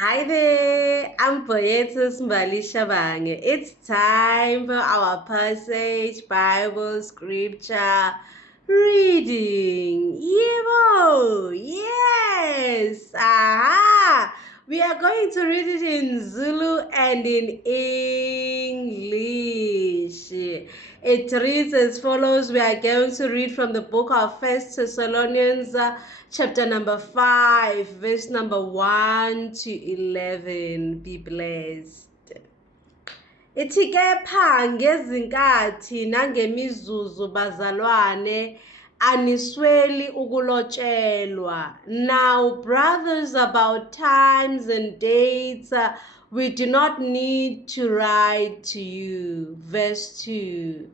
Hi there, I'm Poetus Mbali Shabange. It's time for our passage Bible scripture reading. Yebo! Yes! Aha! We are going to read it in Zulu and in English. It reads as follows. We are going to read from the book of 1 Thessalonians chapter number 5, verse number 1 to 11. Be blessed. Ithi kepha ngezinkathi nangemizuzu bazalwane anisweli ukulotshelwa. Now, brothers, about times and dates, we do not need to write to you. Verse 2.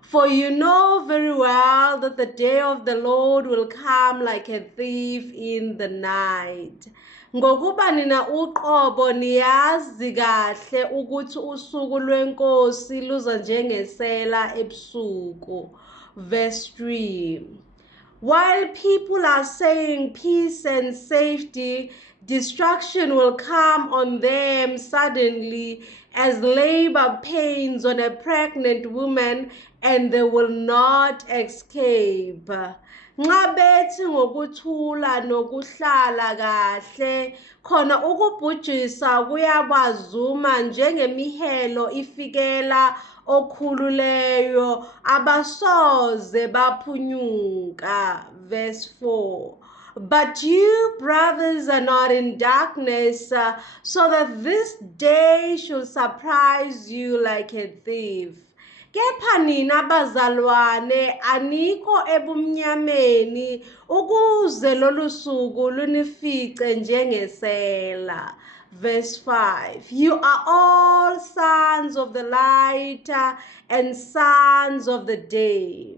For you know very well that the day of the Lord will come like a thief in the night. Ngokuba nina uqobo niyazi kahle ukuthi usuku lwenkosi luza njengesela ebusuku. Verse 3. While people are saying peace and safety, destruction will come on them suddenly as labor pains on a pregnant woman, and they will not escape. Nxa bethi ngokuthula nokuhlala kahle khona ukubhujisa kuyabazuma njengemihelo ifikela okhululeyo abasoze baphunyuka. Verse 4. But you, brothers, are not in darkness, so that this day should surprise you like a thief. Kepha nina bazalwane anikho ebumnyameni ukuze lolu suku lunifice njengesela. Verse 5. You are all sons of the light and sons of the day.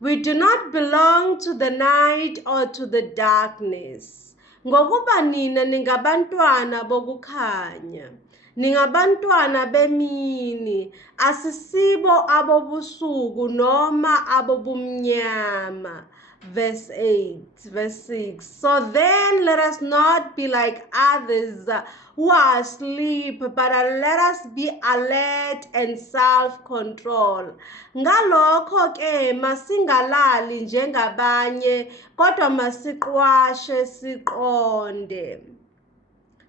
We do not belong to the night or to the darkness. Ngokuba nina ningabantwana bokukhanya, ningabantwana bemini, asisibo abobusuku noma abobumnyama. Verse 8, verse 6. So then let us not be like others who are asleep, but let us be alert and self-control. Ngalokho ke masingalali njengabanye, kodwa masiqwashe siqonde.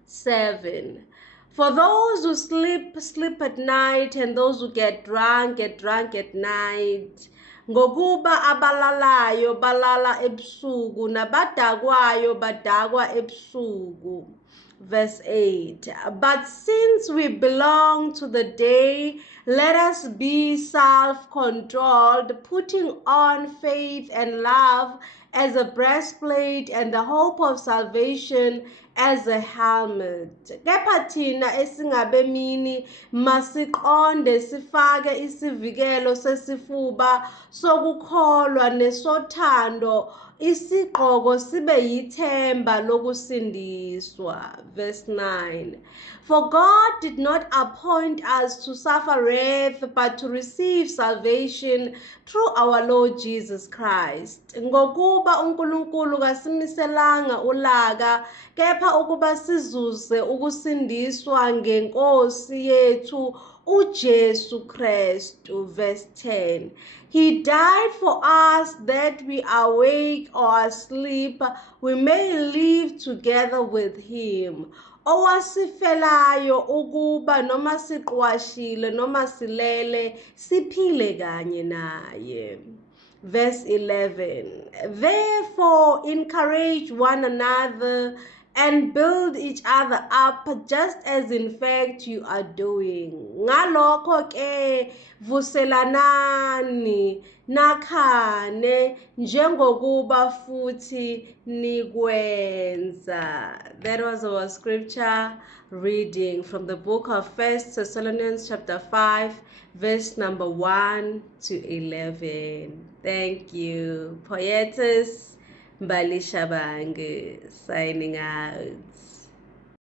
7. For those who sleep, sleep at night, and those who get drunk at night. Ngokuba abalalayo balala ebusuku, nabadakwayo badakwa ebusuku. Verse 8. But since we belong to the day, let us be self-controlled, putting on faith and love as a breastplate and the hope of salvation as a helmet. Kepha thina esingabemini masiqonde sifake isivikelo sesifuba sokukholwa nesothando, isigqoko sibe yithemba lokusindiswa. Verse 9. For God did not appoint us to suffer wrath, but to receive salvation through our Lord Jesus Christ. Ngokuba uNkulunkulu kasimiselanga ulaka, kepha ukuba sizuze ukusindiswa ngeNkosi yethu uJesu Kristu. Verse 10. He died for us that we awake or asleep, we may live together with him. Owasifelayo ukuba noma siqwashile noma silele siphile kanye naye. Verse 11. Therefore encourage one another and build each other up, just as in fact you are doing. Ngalokho ke vuselanani nakhane njengokuba futhi nikwenza. That was our scripture reading from the book of 1 Thessalonians chapter 5, verse number 1 to 11. Thank you. Poetus Mbali Shabange signing out.